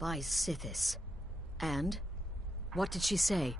By Sithis. And? What did she say?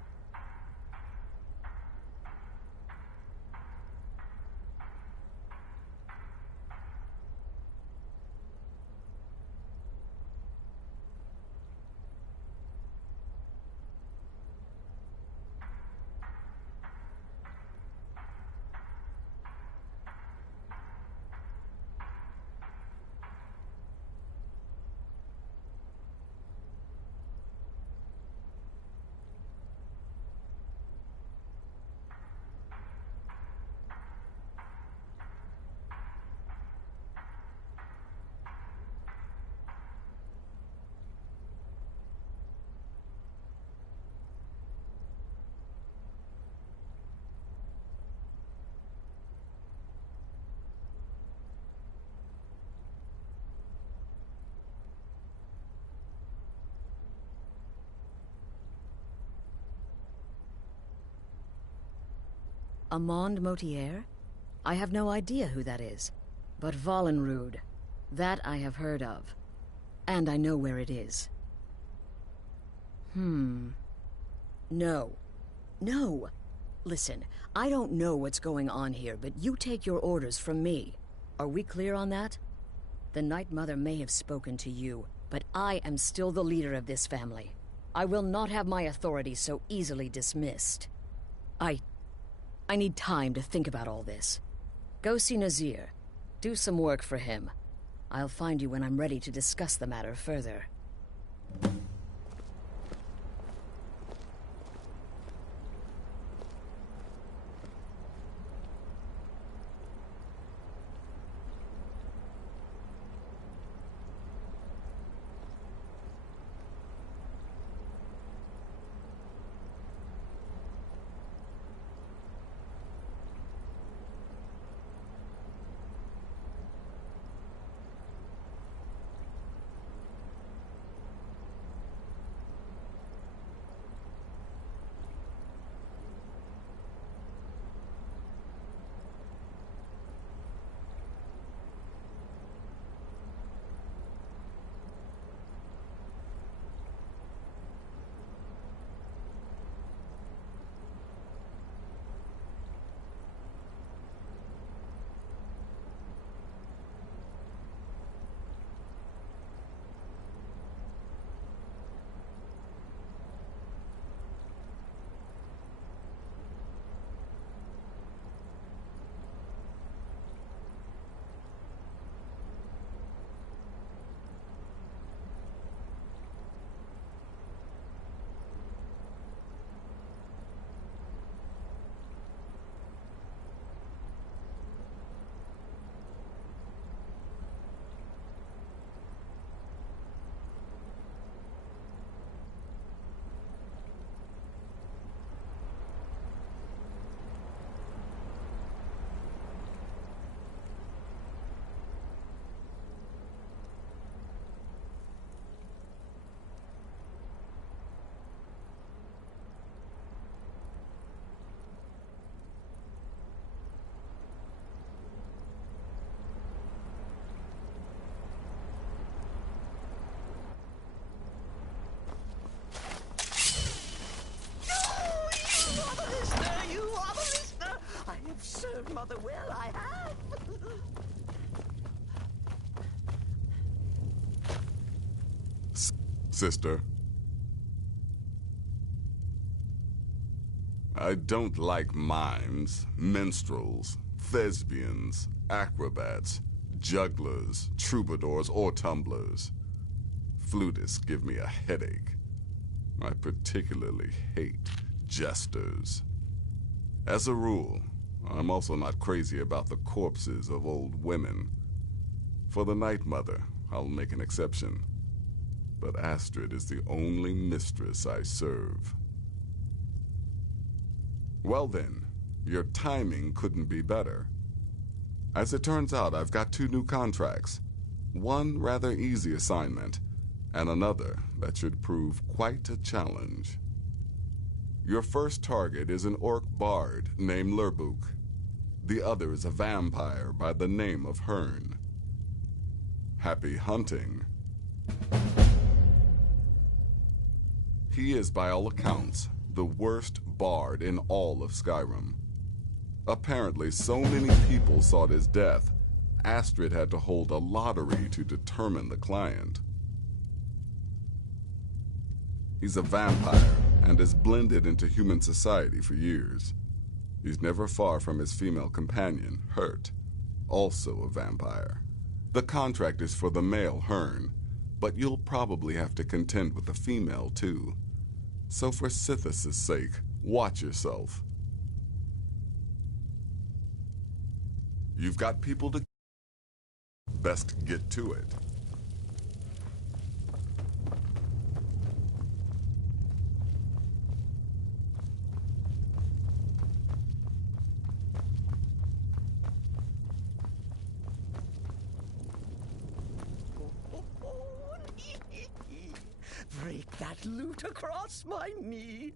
Amand Motier? I have no idea who that is. But Valenrud, that I have heard of. And I know where it is. No. No! Listen, I don't know what's going on here, but you take your orders from me. Are we clear on that? The Night Mother may have spoken to you, but I am still the leader of this family. I will not have my authority so easily dismissed. I need time to think about all this. Go see Nazir. Do some work for him. I'll find you when I'm ready to discuss the matter further. Served Mother well, I have. Sister. I don't like mimes, minstrels, thespians, acrobats, jugglers, troubadours, or tumblers. Flutists give me a headache. I particularly hate jesters. As a rule, I'm also not crazy about the corpses of old women. For the Night Mother, I'll make an exception. But Astrid is the only mistress I serve. Well then, your timing couldn't be better. As it turns out, I've got 2 new contracts. One rather easy assignment, and another that should prove quite a challenge. Your first target is an orc bard named Lurbuk. The other is a vampire by the name of Hearn. Happy hunting. He is, by all accounts, the worst bard in all of Skyrim. Apparently, so many people sought his death, Astrid had to hold a lottery to determine the client. He's a vampire and has blended into human society for years. He's never far from his female companion, Hurt, also a vampire. The contract is for the male Hearn, but you'll probably have to contend with the female too. So for Sithis' sake, watch yourself. You've got people to... Best get to it. Break that loot across my knee,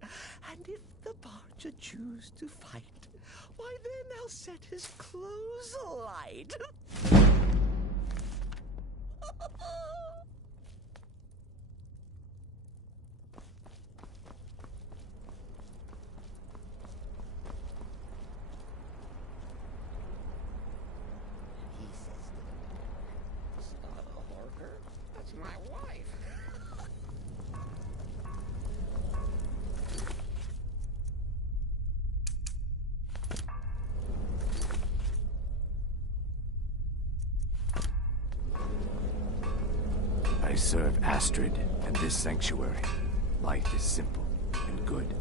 and if the Barger choose to fight, why then I'll set his clothes alight. He says it's not a horker, that's my wife. I serve Astrid and this sanctuary. Life is simple and good.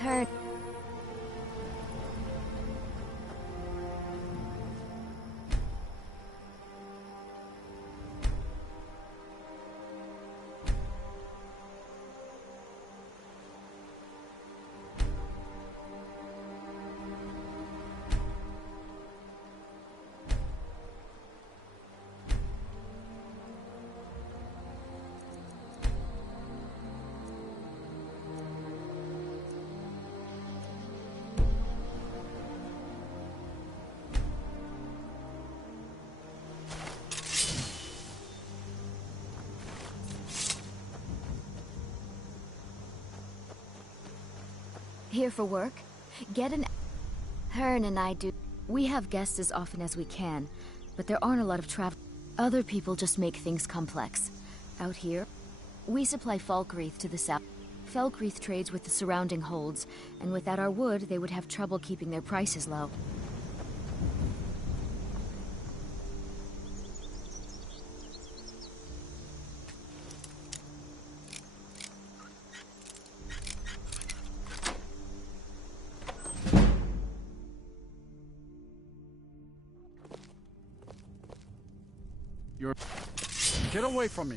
Her. Here for work? Get an... Hearn and I do... We have guests as often as we can, but there aren't a lot of travel... Other people just make things complex. Out here, we supply Falkreath to the south. Falkreath trades with the surrounding holds, and without our wood, they would have trouble keeping their prices low. Get away from me!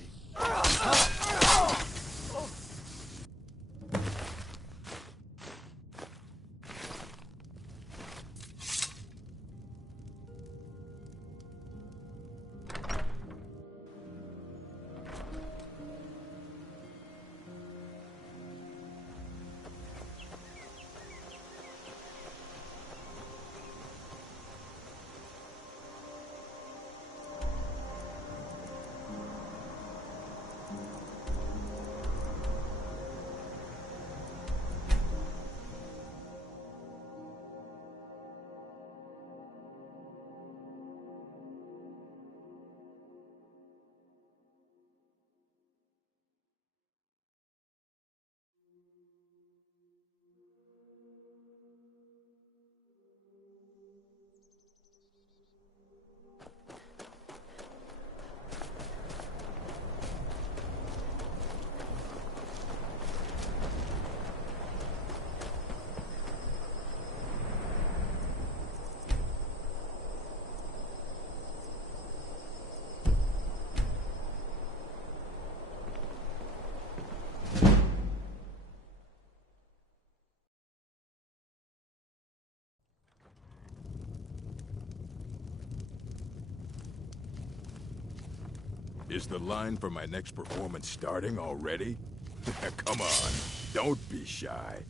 Is the line for my next performance starting already? Come on, don't be shy.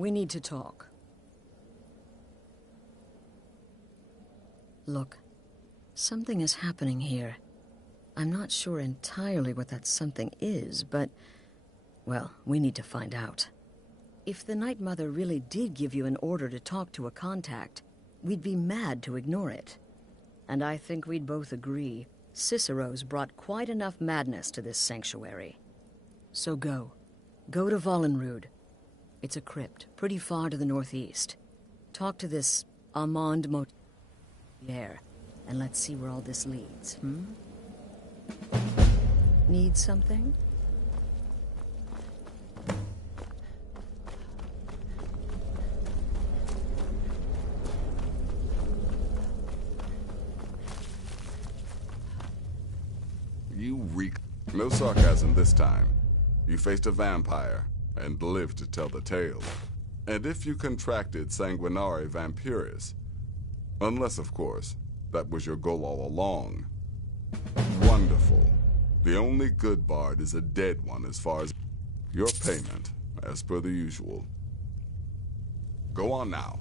We need to talk. Look, something is happening here. I'm not sure entirely what that something is, but, well, we need to find out. If the Night Mother really did give you an order to talk to a contact, we'd be mad to ignore it. And I think we'd both agree Cicero's brought quite enough madness to this sanctuary. So go. Go to Vollenrud. It's a crypt, pretty far to the northeast. Talk to this Armand Motier, and let's see where all this leads, Need something? You reek. No sarcasm this time. You faced a vampire and lived to tell the tale. And if you contracted sanguinare vampiris, unless, of course, that was your goal all along. Wonderful. The only good bard is a dead one as far as your payment, as per the usual. Go on now.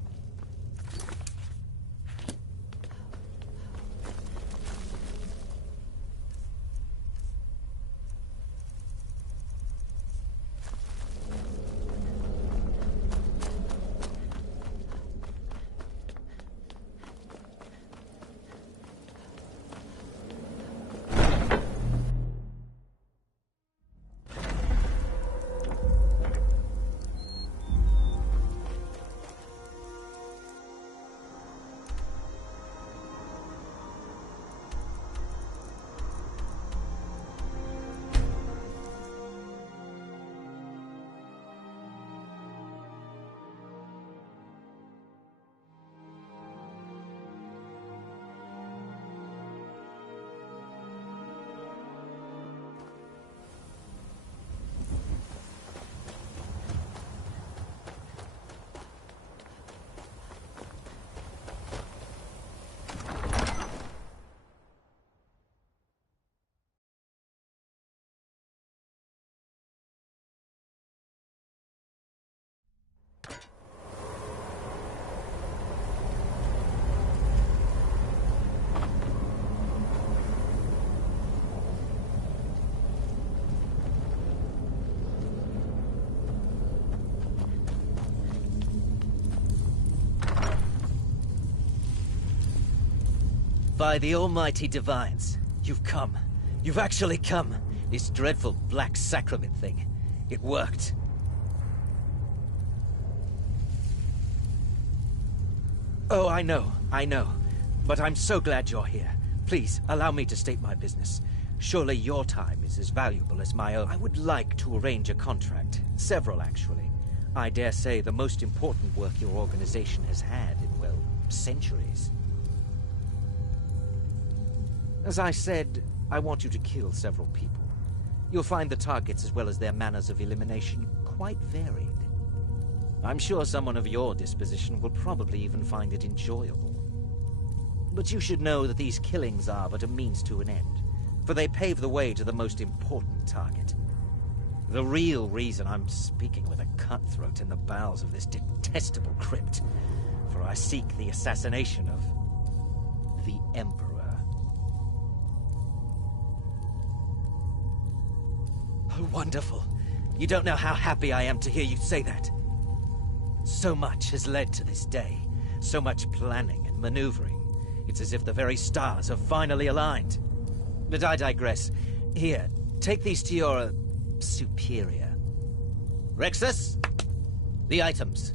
By the almighty divines, you've come. You've actually come. This dreadful black sacrament thing. It worked. Oh, I know. But I'm so glad you're here. Please, allow me to state my business. Surely your time is as valuable as my own. I would like to arrange a contract. Several, actually. I dare say the most important work your organization has had in, well, centuries. As I said, I want you to kill several people. You'll find the targets as well as their manners of elimination quite varied. I'm sure someone of your disposition will probably even find it enjoyable. But you should know that these killings are but a means to an end, for they pave the way to the most important target. The real reason I'm speaking with a cutthroat in the bowels of this detestable crypt, for I seek the assassination of the Emperor. Oh, wonderful. You don't know how happy I am to hear you say that. So much has led to this day. So much planning and maneuvering. It's as if the very stars have finally aligned. But I digress. Here, take these to your superior. Rexus, the items.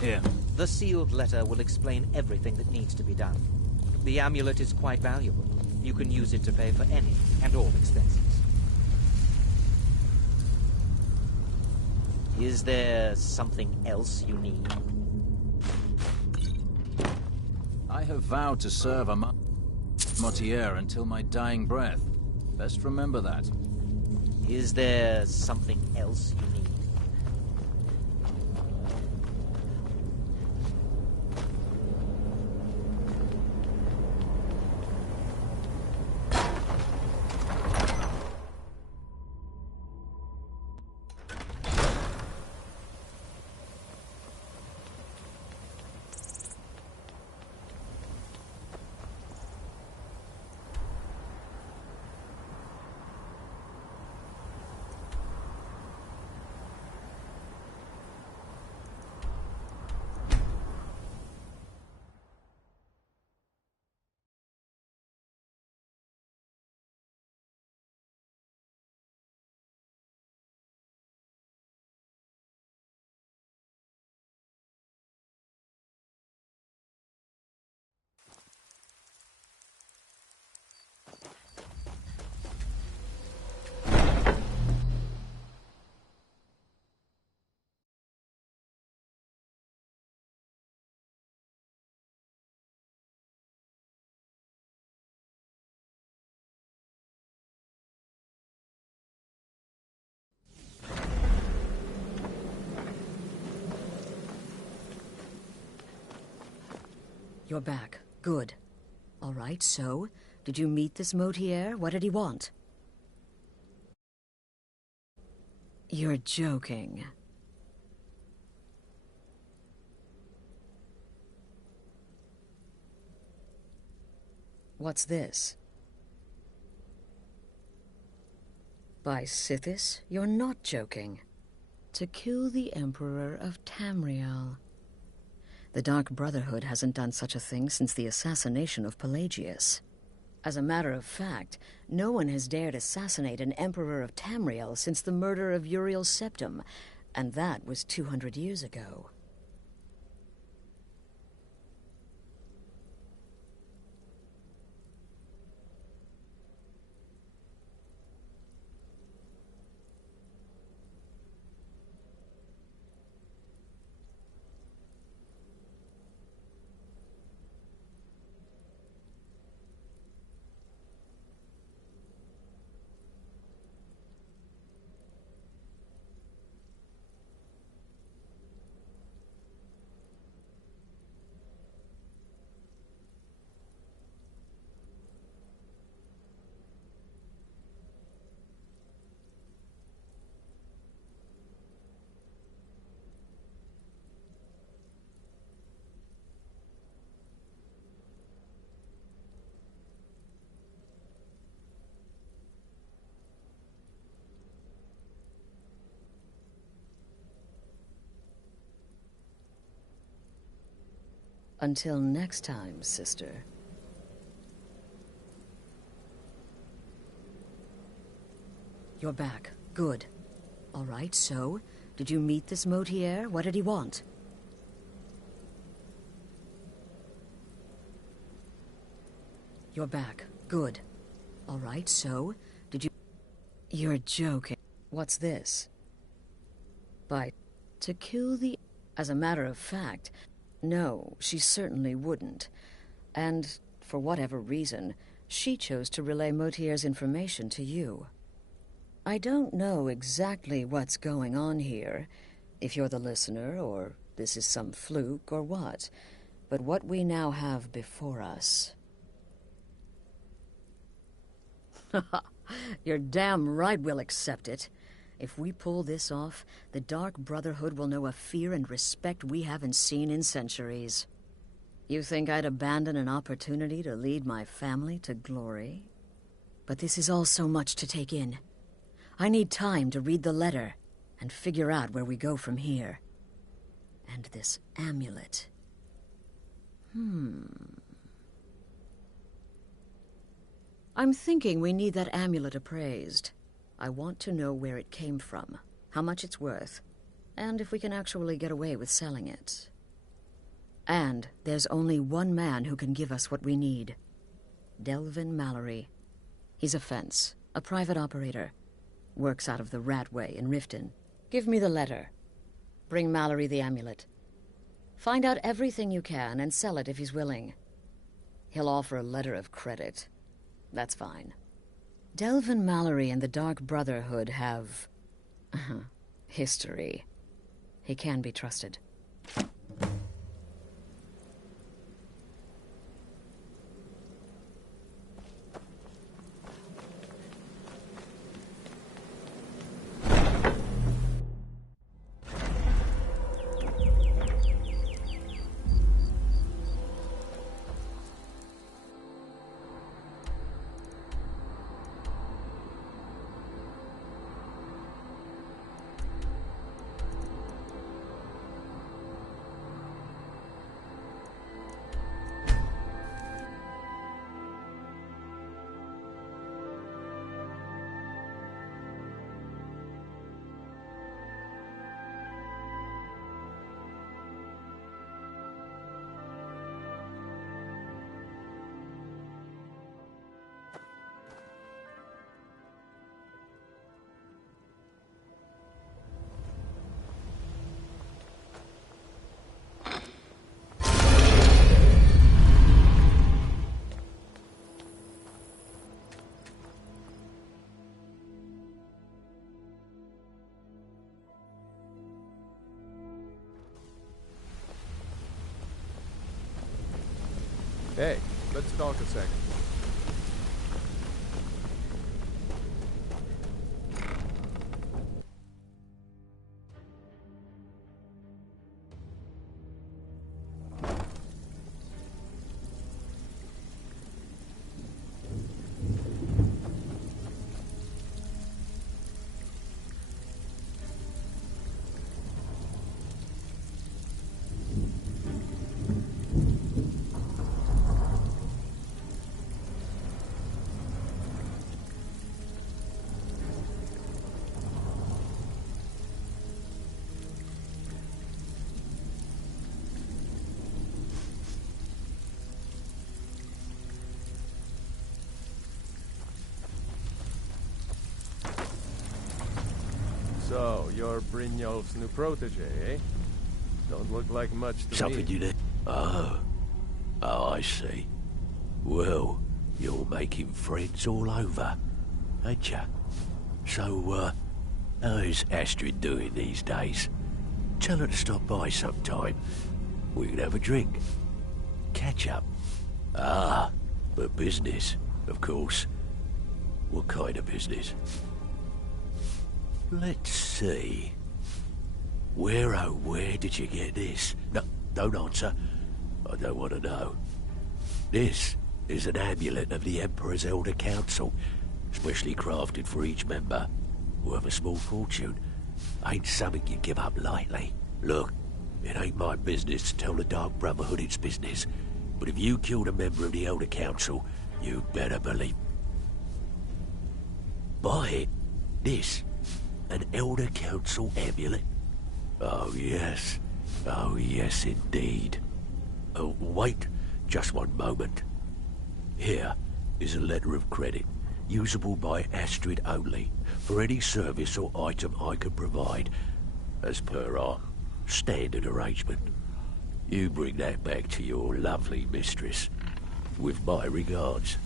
Here. The sealed letter will explain everything that needs to be done. The amulet is quite valuable. You can use it to pay for any and all expenses. Is there something else you need? I have vowed to serve a Motier until my dying breath. Best remember that. Is there something else you need? You're back. Good. All right, so, did you meet this Motier? What did he want? You're joking. What's this? By Sithis, you're not joking. To kill the Emperor of Tamriel. The Dark Brotherhood hasn't done such a thing since the assassination of Pelagius. As a matter of fact, no one has dared assassinate an Emperor of Tamriel since the murder of Uriel Septim, and that was 200 years ago. Until next time, sister. You're back. Good. All right, so, did you meet this Motier? What did he want? You're back. Good. All right, so, did you... You're joking. What's this? To kill the... As a matter of fact, no, she certainly wouldn't. And, for whatever reason, she chose to relay Motier's information to you. I don't know exactly what's going on here, if you're the listener, or this is some fluke, or what. But what we now have before us... You're damn right we'll accept it. If we pull this off, the Dark Brotherhood will know a fear and respect we haven't seen in centuries. You think I'd abandon an opportunity to lead my family to glory? But this is all so much to take in. I need time to read the letter and figure out where we go from here. And this amulet. I'm thinking we need that amulet appraised. I want to know where it came from, how much it's worth, and if we can actually get away with selling it. And there's only one man who can give us what we need. Delvin Mallory. He's a fence, a private operator. Works out of the Ratway in Riften. Give me the letter. Bring Mallory the amulet. Find out everything you can and sell it if he's willing. He'll offer a letter of credit. That's fine. Delvin Mallory and the Dark Brotherhood have... history. He can be trusted. Hey, let's talk a second. So, you're Brynjolf's new protege, eh? Don't look like much to Something me. you did? Oh, I see. Well, you're making friends all over, ain't ya? So, how's Astrid doing these days? Tell her to stop by sometime. We can have a drink. Catch up. Ah, but business, of course. What kind of business? Let's see. Where, oh, where did you get this? No, don't answer. I don't want to know. This is an amulet of the Emperor's Elder Council, specially crafted for each member, worth a small fortune. Ain't something you give up lightly. Look, It ain't my business to tell the Dark Brotherhood its business. But if you killed a member of the Elder Council, you better believe... Buy it. This. An Elder Council amulet? Oh, yes. Oh, yes, indeed. Oh, wait. Just one moment. Here is a letter of credit, usable by Astrid only, for any service or item I can provide, as per our standard arrangement. You bring that back to your lovely mistress, with my regards.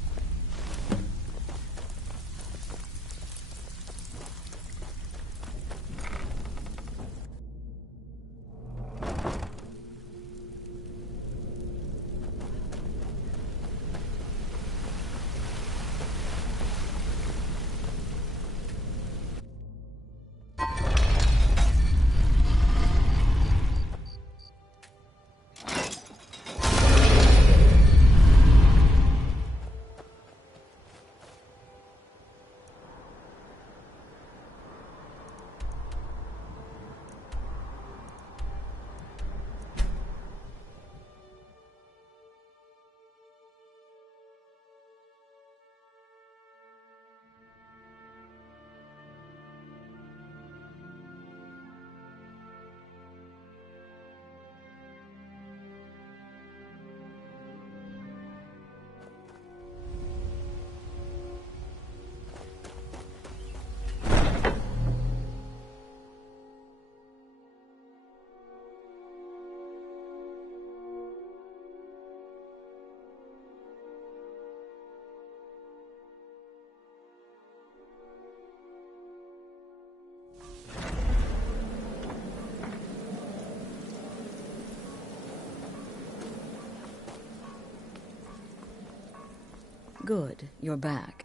Good, you're back.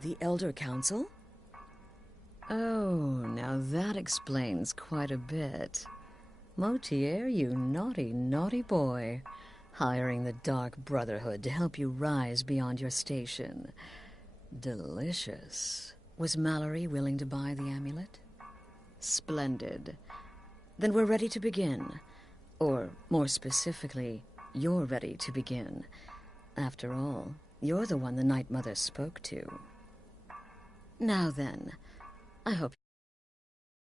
The Elder Council? Oh, now that explains quite a bit. Motier, you naughty, naughty boy. Hiring the Dark Brotherhood to help you rise beyond your station. Delicious. Was Mallory willing to buy the amulet? Splendid. Then we're ready to begin. Or, more specifically, you're ready to begin. After all, you're the one the Night Mother spoke to. Now then, I hope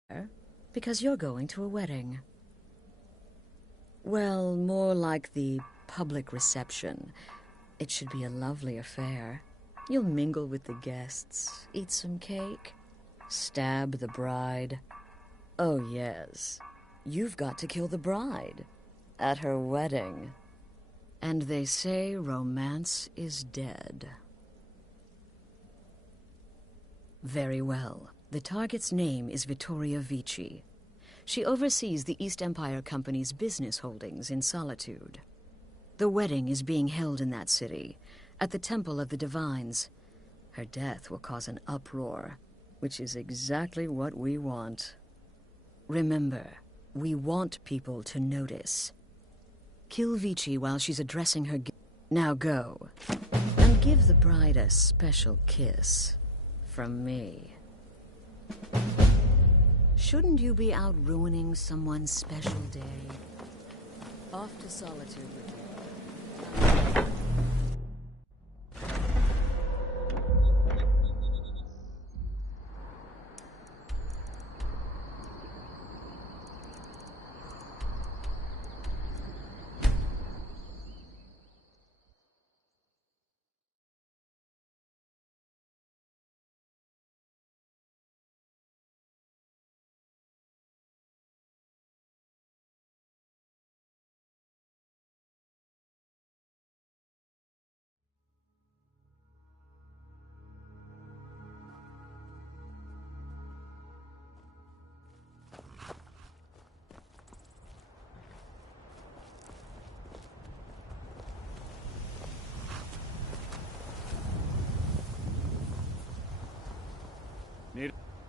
you're there, because you're going to a wedding. Well, more like the public reception. It should be a lovely affair. You'll mingle with the guests, eat some cake, stab the bride. Oh, yes, you've got to kill the bride at her wedding. And they say romance is dead. Very well. The target's name is Vittoria Vici. She oversees the East Empire Company's business holdings in Solitude. The wedding is being held in that city, at the Temple of the Divines. Her death will cause an uproar, which is exactly what we want. Remember, we want people to notice. Kill Vici while she's addressing her... Now go, and give the bride a special kiss from me. Shouldn't you be out ruining someone's special day? Off to Solitude with you.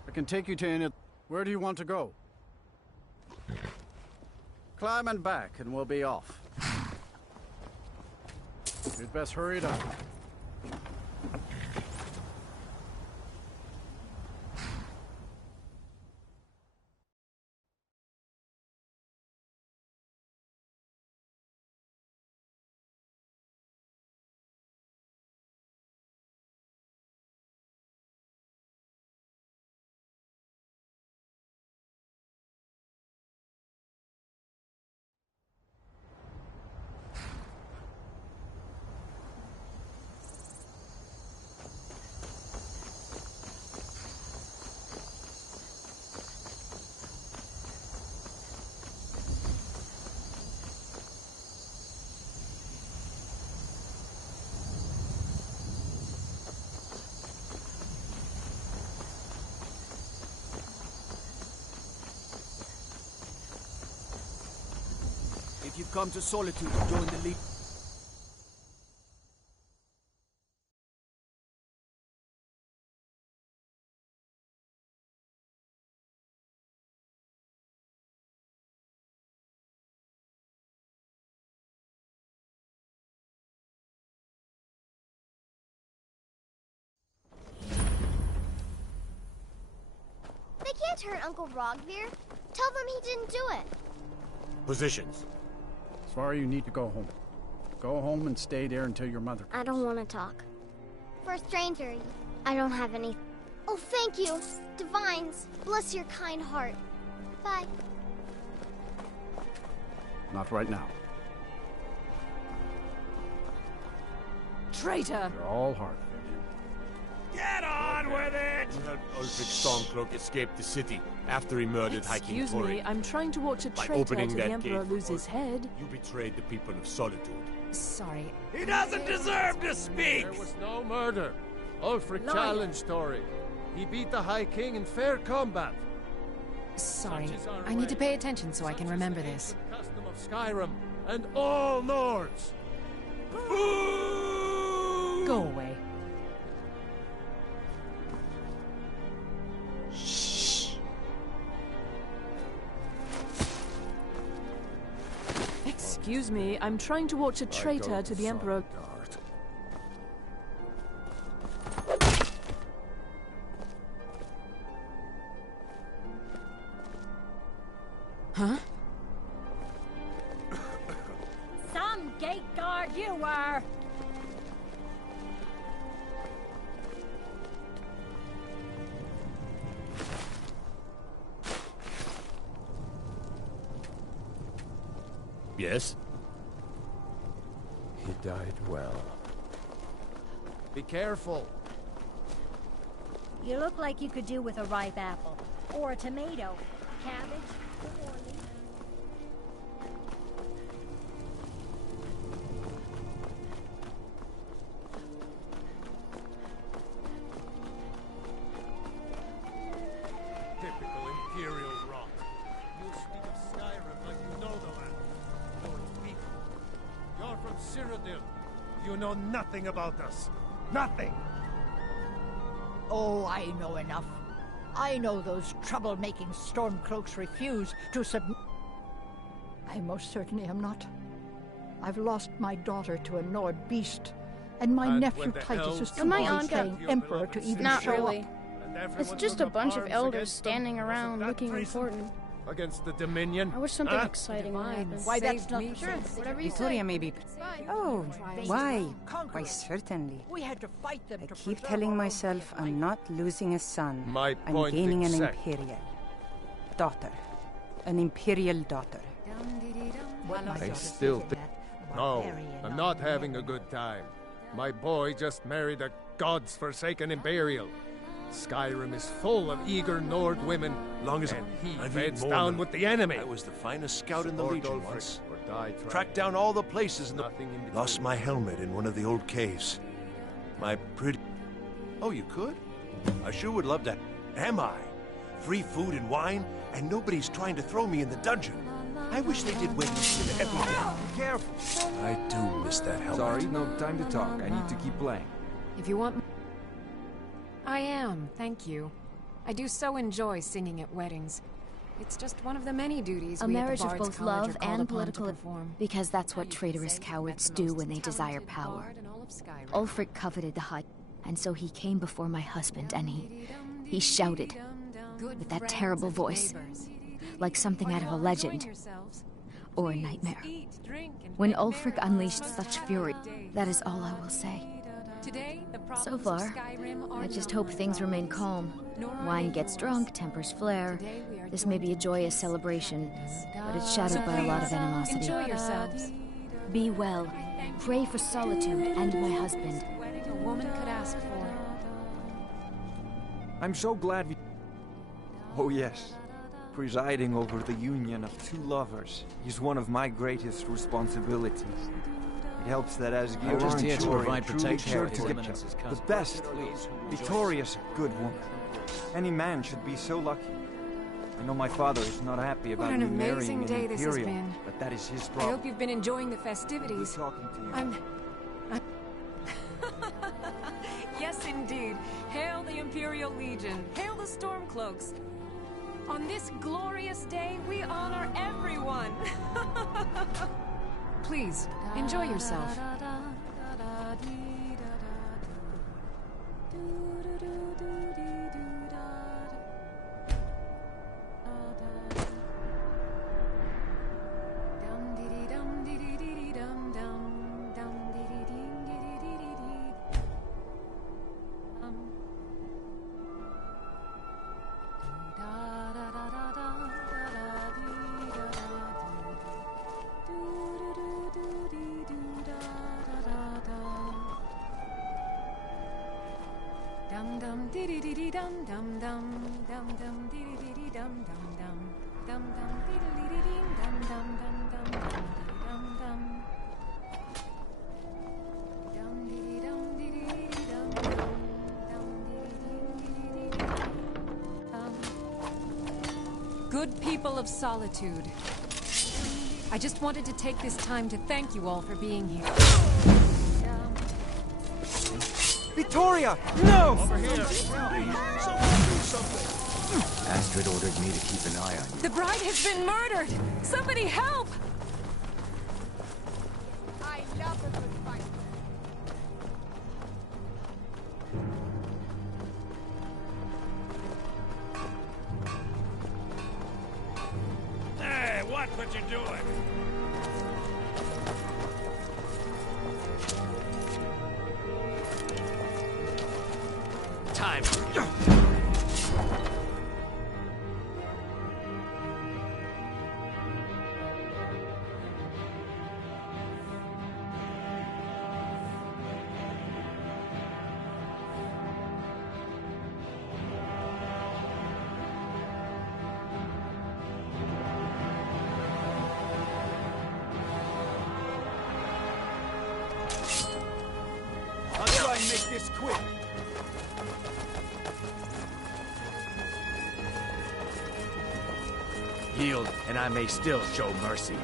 I can take you to any... Where do you want to go? Climb and back, and we'll be off. You'd best hurry it up. like you've come to Solitude to join the League. They can't hurt Uncle Rogvir. Tell them he didn't do it. Positions. Svar, you need to go home. Go home and stay there until your mother comes. I don't want to talk. For a stranger, I don't have any. Oh, thank you, Divines. Bless your kind heart. Bye. Not right now. Traitor! You're all heart. Get on with it! You helped Ulfric Stormcloak escape the city after he murdered High King Excuse me, I'm trying to watch a traitor till the Emperor lose his head. You betrayed the people of Solitude. Sorry. He doesn't deserve to speak! There was no murder. Ulfric Liar. challenged Tori. He beat the High King in fair combat. Sorry, I need to pay attention so I can remember this. Custom of Skyrim and all Nords. Go away. Excuse me, I'm trying to watch a traitor to the Emperor. Huh? Some gate guard you were! Yes? He died well. Be careful. You look like you could do with a ripe apple. Or a tomato. Cabbage. Or leaf. Typical Imperial rot. You speak of Skyrim like you know the land. Or its people. You're from Cyrodiil. You know nothing about us. Nothing! Oh, I know enough. I know those trouble-making Stormcloaks refuse to submit. I most certainly am not. I've lost my daughter to a Nord beast, and my nephew Titus is too busy playing Emperor to even Not show really. up. It's just a bunch of elders standing around looking important. Against the Dominion? I wish something exciting would happen. Why, that's not Sure, whatever you Victoria say. may be... Oh, why? Why, certainly. We had to fight them I to keep preserve telling our myself I'm not losing a son. My I'm point gaining an exact. imperial daughter. An imperial daughter. I still think... No, I'm not having a good time. My boy just married a god's forsaken imperial. Skyrim is full of eager Nord women, Long as and he I've beds eaten down more with the enemy. I was the finest scout in the Lord Legion Ulfric, once. or die trying. Tracked down all the places in the... Nothing in between. Lost my helmet in one of the old caves. My pretty... Oh, you could? I sure would love that. Am I? Free food and wine, and nobody's trying to throw me in the dungeon. I wish they did weddings in every day. Careful. I do miss that helmet. Sorry, no time to talk. I need to keep playing. If you want... I am, thank you. I do so enjoy singing at weddings. It's just one of the many duties A we at the marriage of Bard's both College love are called and upon to political, perform. because that's what traitorous cowards do when they desire power. Ulfric coveted the high, and so he came before my husband, and he shouted with that terrible voice, like something out of a legend or a nightmare. When Ulfric unleashed such fury, that is all I will say. So far, I just hope things remain calm. Wine gets drunk, tempers flare. This may be a joyous celebration, but it's shadowed by a lot of animosity. Enjoy yourselves. Be well. Pray for Solitude and my husband. A woman could ask for. I'm so glad we... Oh yes. Presiding over the union of two lovers is one of my greatest responsibilities. It helps that as I'm just here to provide protection sure for to His get Eminence's the cousin. best, victorious, good woman. Any man should be so lucky. I know my father is not happy about What me an amazing marrying an day this has Imperial, been. but that is his I problem. hope you've been enjoying the festivities. Talking to you. I'm... Yes, indeed. Hail the Imperial Legion. Hail the Stormcloaks. On this glorious day, we honor everyone. Please, enjoy yourself. Good people of Solitude, I just wanted to take this time to thank you all for being here. Victoria! No! Over here! Astrid ordered me to keep an eye on you. The bride has been murdered! Somebody help! I love a good fight. Hey, watch what you're doing! Time. I'll try and make this quick. Yield, and I may still show mercy.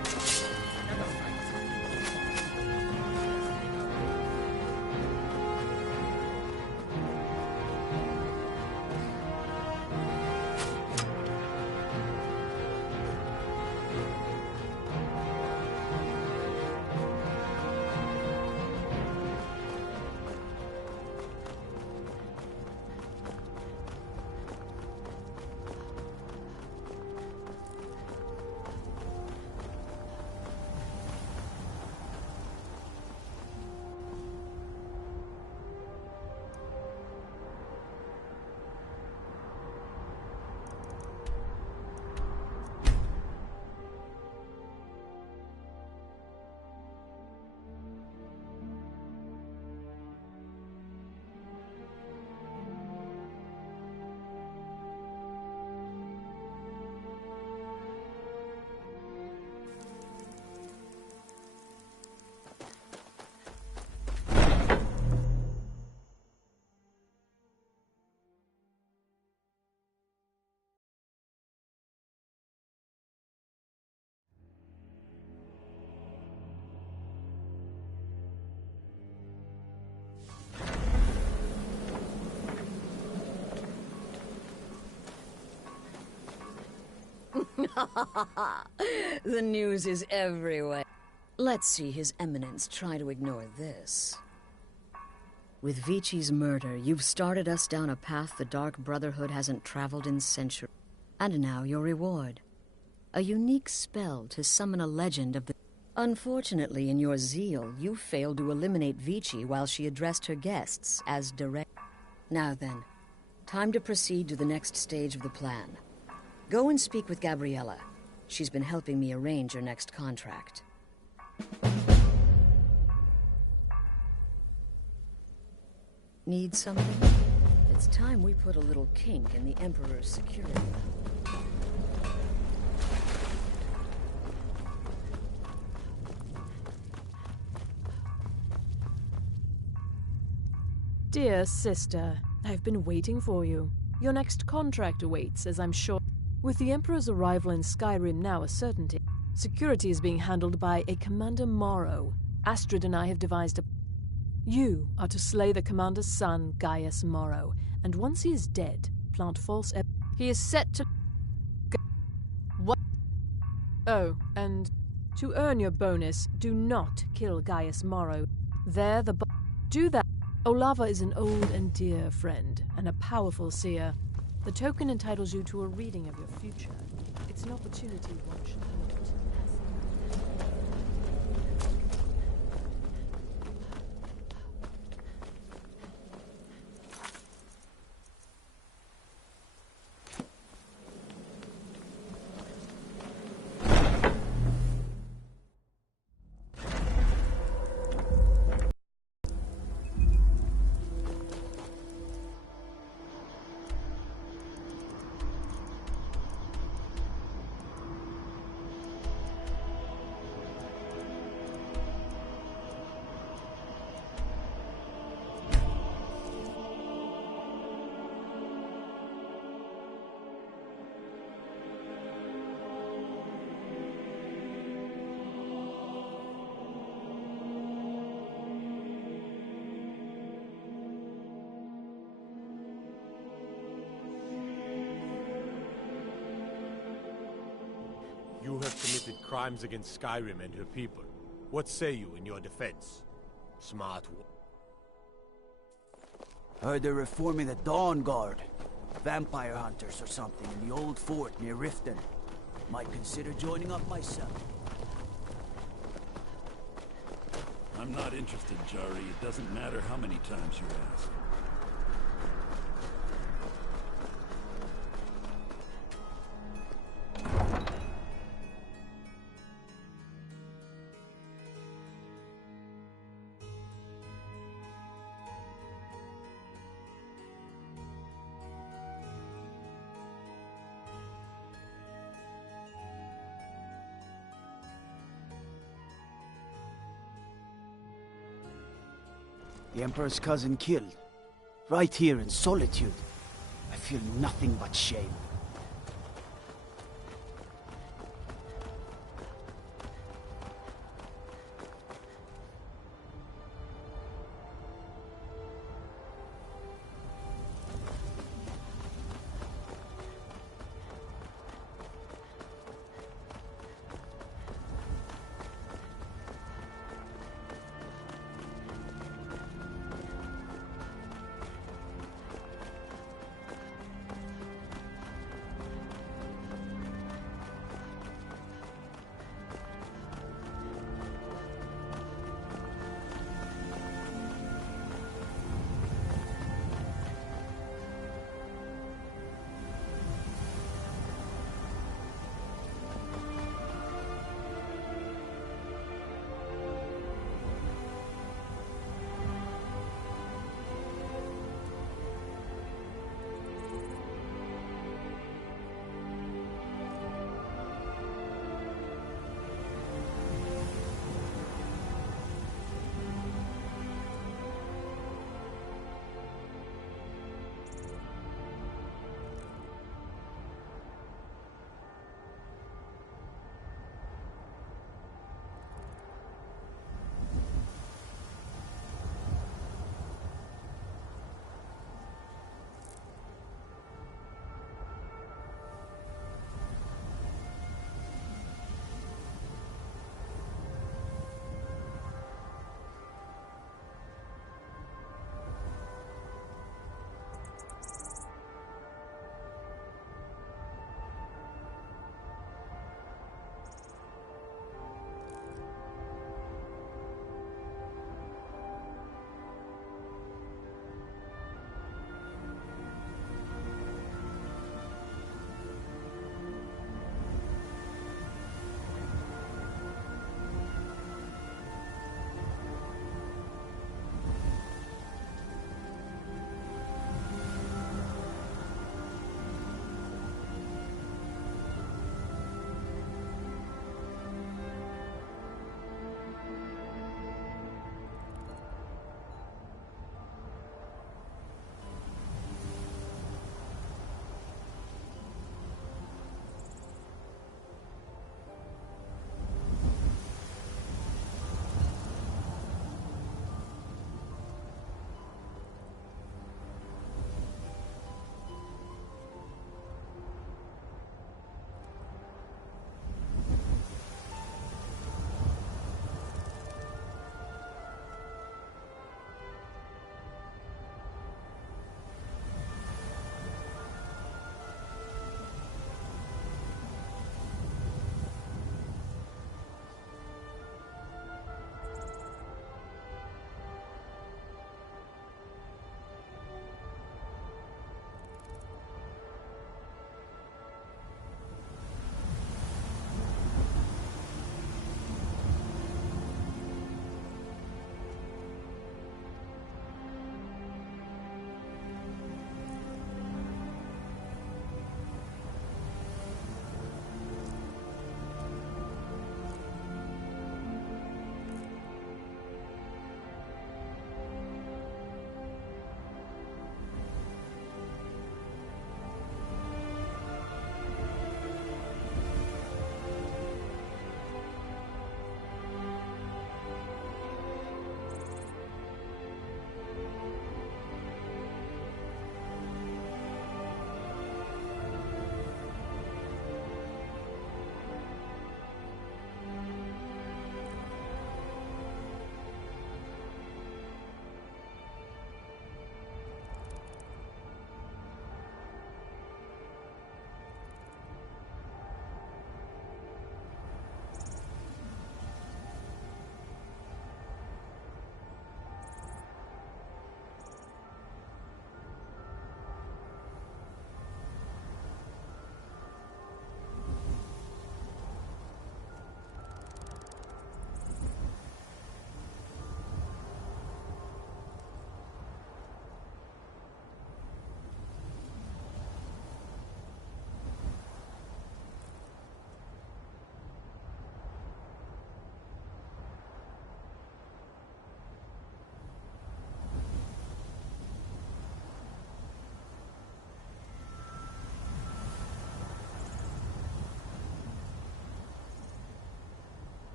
The news is everywhere. Let's see His Eminence try to ignore this. With Vici's murder, you've started us down a path the Dark Brotherhood hasn't traveled in centuries. And now your reward. A unique spell to summon a legend of the... Unfortunately, in your zeal, you failed to eliminate Vici while she addressed her guests as direct... Now then, time to proceed to the next stage of the plan. Go and speak with Gabriella. She's been helping me arrange your next contract. Need something? It's time we put a little kink in the Emperor's security. Dear sister, I've been waiting for you. Your next contract awaits, as I'm sure. With the Emperor's arrival in Skyrim now a certainty, security is being handled by a Commander Morrow. Astrid and I have devised a... You are to slay the Commander's son, Gaius Morrow, and once he is dead, plant false... He is set to... What? Oh, and to earn your bonus, do not kill Gaius Morrow. Do that. Olava is an old and dear friend, and a powerful seer. The token entitles you to a reading of your future. It's an opportunity one should not. You have committed crimes against Skyrim and her people. What say you in your defense? Smart Heard they're reforming the Dawn Guard. Vampire hunters or something in the old fort near Riften. Might consider joining up myself. I'm not interested, Jari. It doesn't matter how many times you ask. The Emperor's cousin killed. Right here in Solitude. I feel nothing but shame.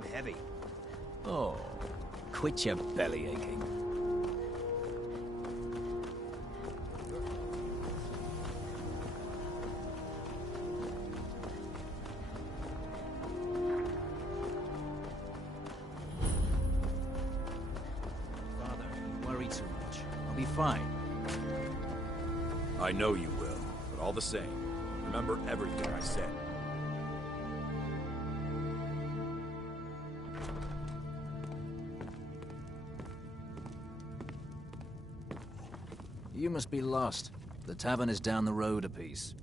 damn heavy. Oh, quit your belly aching. Father, you worry too much. I'll be fine. I know you will, but all the same, remember everything I said. You must be lost. The tavern is down the road a piece.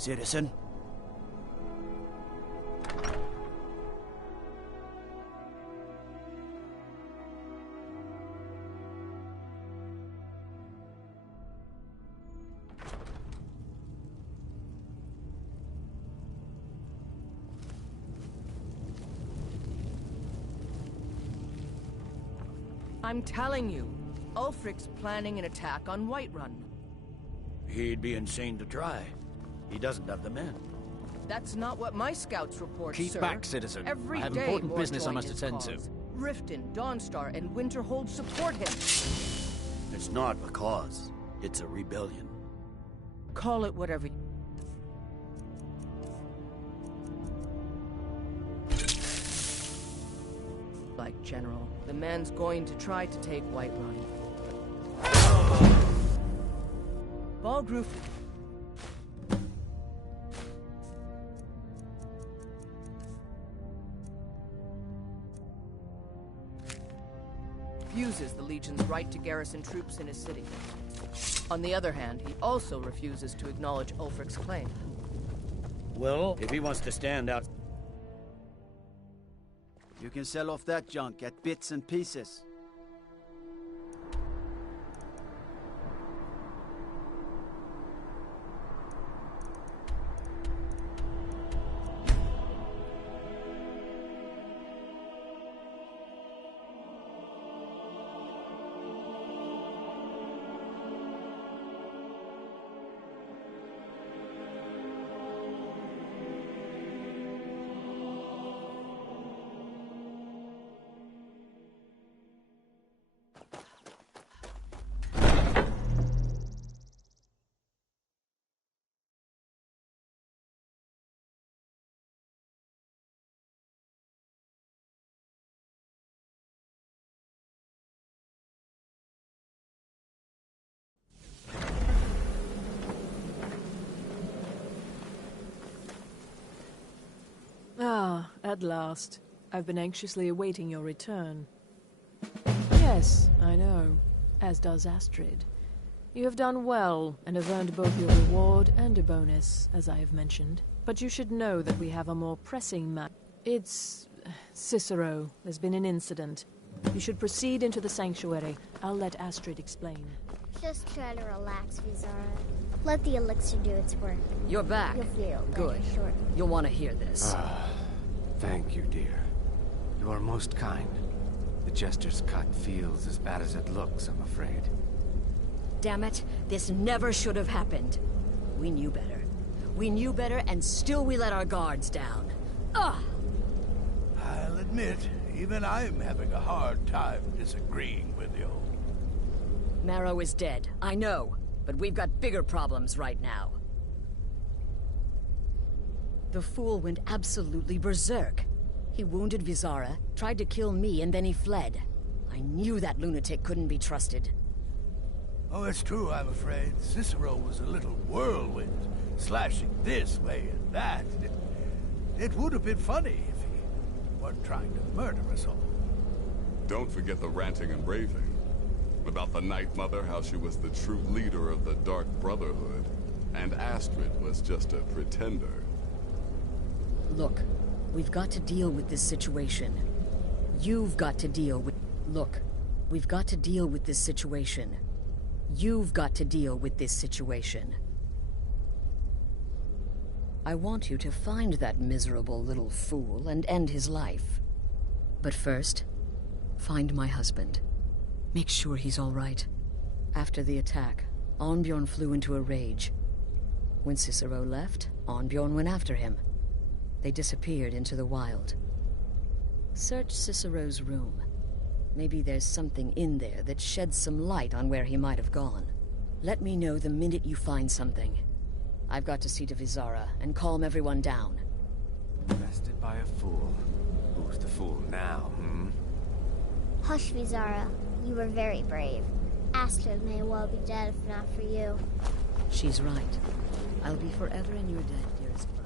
Citizen? I'm telling you, Ulfric's planning an attack on Whiterun. He'd be insane to try. He doesn't have the men. That's not what my scouts report, Keep sir. back, citizen. Every I have day important more business I join must his attend cause. to. Riften, Dawnstar, and Winterhold support him. It's not a cause. It's a rebellion. Call it whatever you... like, General. The man's going to try to take Whiterun. Balgruf... refuses the Legion's right to garrison troops in his city. On the other hand, he also refuses to acknowledge Ulfric's claim. Well, if he wants to stand out... You can sell off that junk at bits and pieces. Ah, at last. I've been anxiously awaiting your return. Yes, I know. As does Astrid. You have done well, and have earned both your reward and a bonus, as I have mentioned. But you should know that we have a more pressing matter. It's... Cicero. There's been an incident. You should proceed into the sanctuary. I'll let Astrid explain. Just try to relax, Vizara. Let the elixir do its work. You're back. You'll feel good. better shortly. You'll want to hear this. Thank you, dear. You are most kind. The Jester's cut feels as bad as it looks, I'm afraid. Damn it, this never should have happened. We knew better. We knew better, and still we let our guards down. Ugh! I'll admit, even I'm having a hard time disagreeing with you. Marrow is dead, I know. But we've got bigger problems right now. The fool went absolutely berserk. He wounded Vizara, tried to kill me, and then he fled. I knew that lunatic couldn't be trusted. Oh, it's true, I'm afraid. Cicero was a little whirlwind, slashing this way and that. It would have been funny if he weren't trying to murder us all. Don't forget the ranting and raving. About the Night Mother, how she was the true leader of the Dark Brotherhood, and Astrid was just a pretender. Look, we've got to deal with this situation. You've got to deal with... Look, we've got to deal with this situation. You've got to deal with this situation. I want you to find that miserable little fool and end his life. But first, find my husband. Make sure he's all right. After the attack, Arnbjorn flew into a rage. When Cicero left, Arnbjorn went after him. They disappeared into the wild. Search Cicero's room. Maybe there's something in there that sheds some light on where he might have gone. Let me know the minute you find something. I've got to see to Vizara and calm everyone down. Bested by a fool. Who's the fool now, Hush, Vizara. You were very brave. Astrid may well be dead if not for you. She's right. I'll be forever in your debt, dearest brother.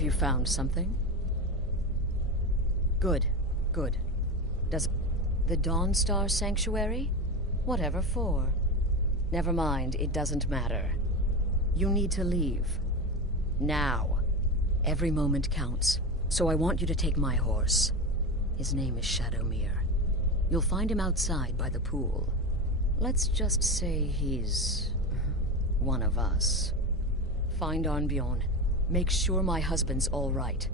Have you found something? Good, good. Does the Dawnstar Sanctuary? Whatever for. Never mind, it doesn't matter. You need to leave. Now. Every moment counts, so I want you to take my horse. His name is Shadowmere. You'll find him outside by the pool. Let's just say he's one of us. Find Arnbjorn. Make sure my husband's all right.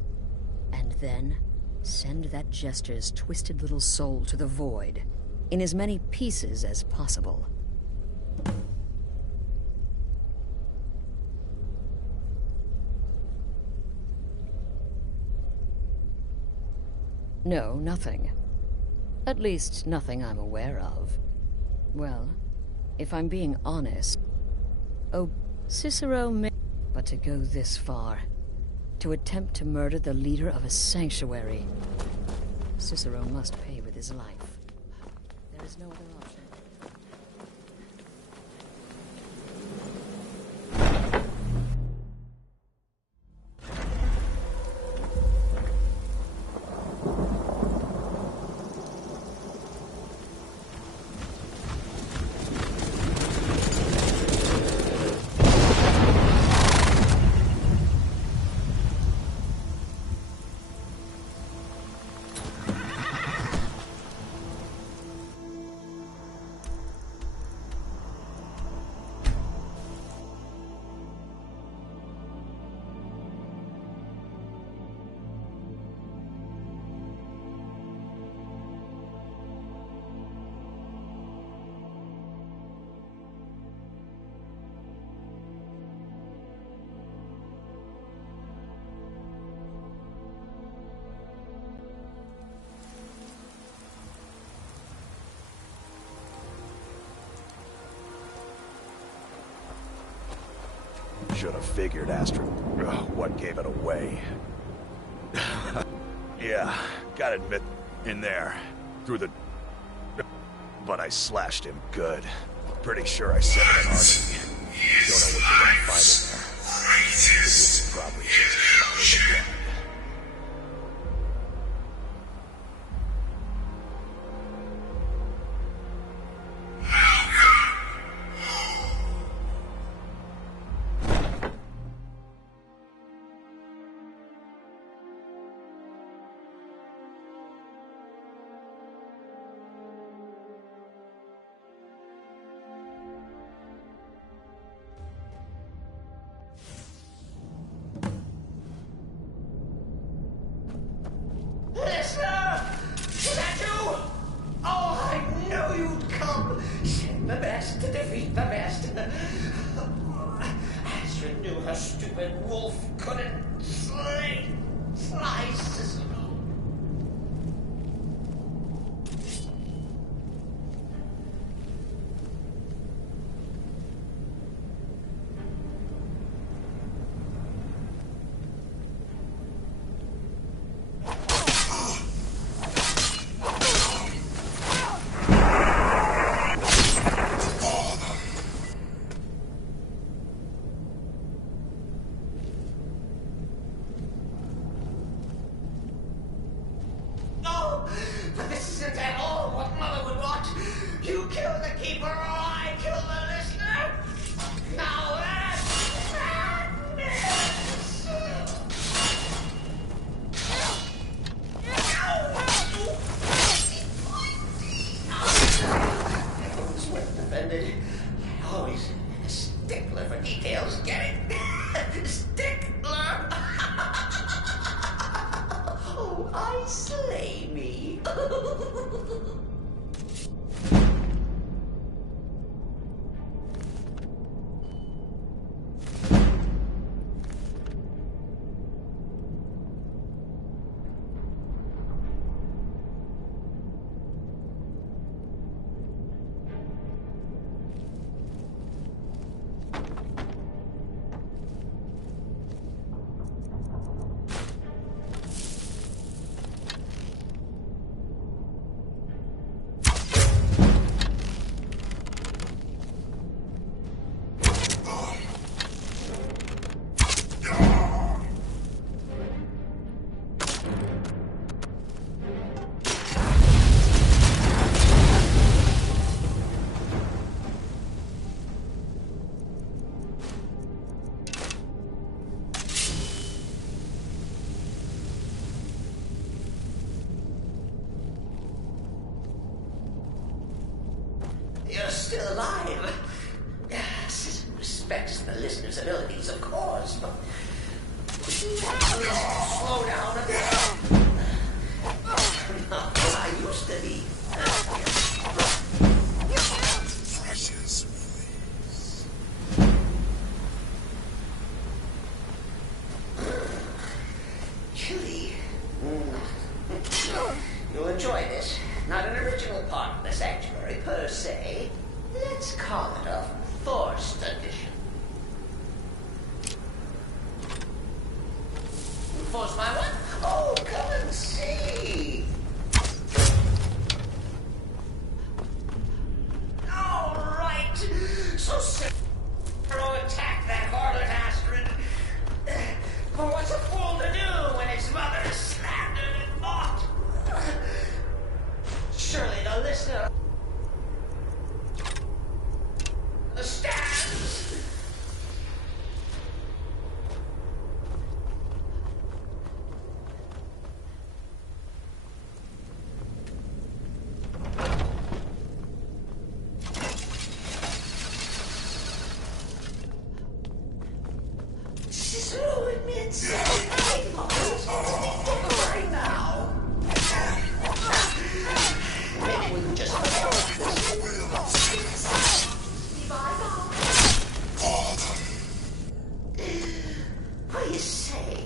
And then send that jester's twisted little soul to the void, in as many pieces as possible. No, nothing. At least, nothing I'm aware of. Well, if I'm being honest... Oh, Cicero may... But to go this far... To attempt to murder the leader of a sanctuary... Cicero must pay with his life. There is no other option. Should have figured, Astrid. What gave it away? Yeah, gotta admit, in there, through the... But I slashed him good. Pretty sure I set it in army. Don't know what you're gonna find in there. It was probably just the blood. still alive. Respects the listener's abilities, of course, but slow down a bit. Not what I used to be. Precious face. Chilly. You'll enjoy this. Not an original part of the sanctuary per se. Let's call it a forced addition. Force my what? Oh, come and see. All right. So attack that harlot Astrid. But what's a fool to do when his mother is slandered and mocked? Surely the listener understands. Cicero admits right now. Maybe we can just what do you say?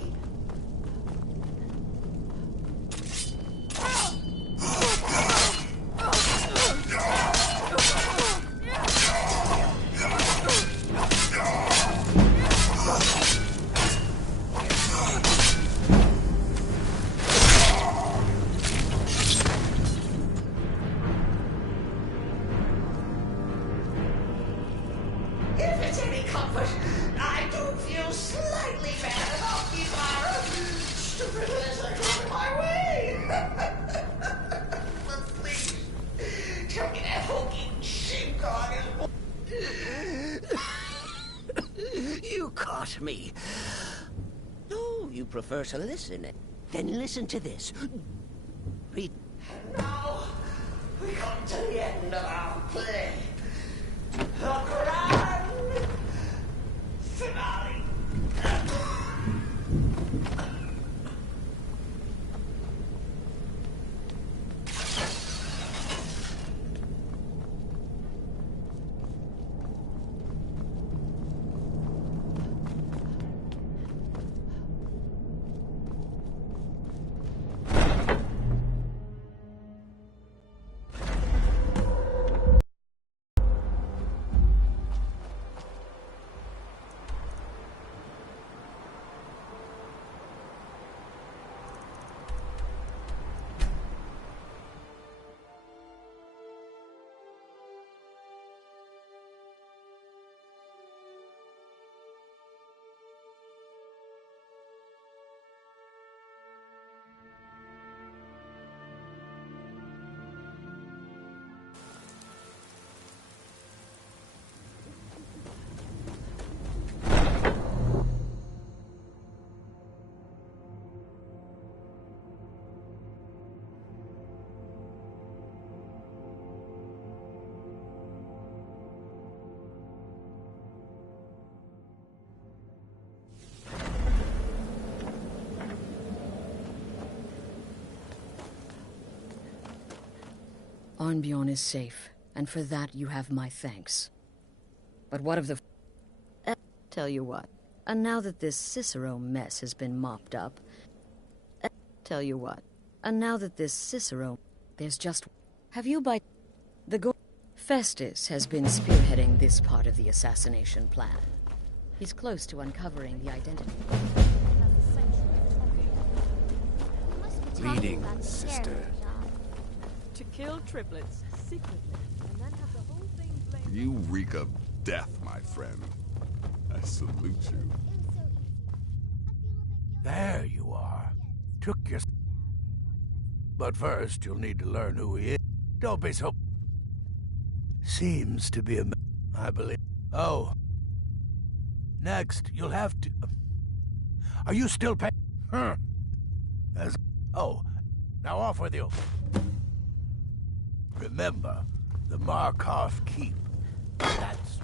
If it's any comfort, I do feel slightly bad about Ibarra. Stupid lizard in my way. But please, tell me that hulking sheepdog is... You caught me. No, you prefer to listen. Then listen to this. Read. Now, we come to the end of our play. The grand finale. Arnbjorn is safe, and for that you have my thanks. But what of the... Tell you what, and now that this Cicero mess has been mopped up... Tell you what, and now that this Cicero... There's just... Have you by... Festus has been spearheading this part of the assassination plan. He's close to uncovering the identity. Greetings, sister. To kill triplets secretly, and then have the whole thing blamed. You reek of death, my friend. I salute you. There you are. Took your... But first, you'll need to learn who he is. Don't be so... Seems to be a... I believe... Oh. Next, you'll have to... Are you still paying? As... Oh. Now off with you. Remember, the Markov Keep That's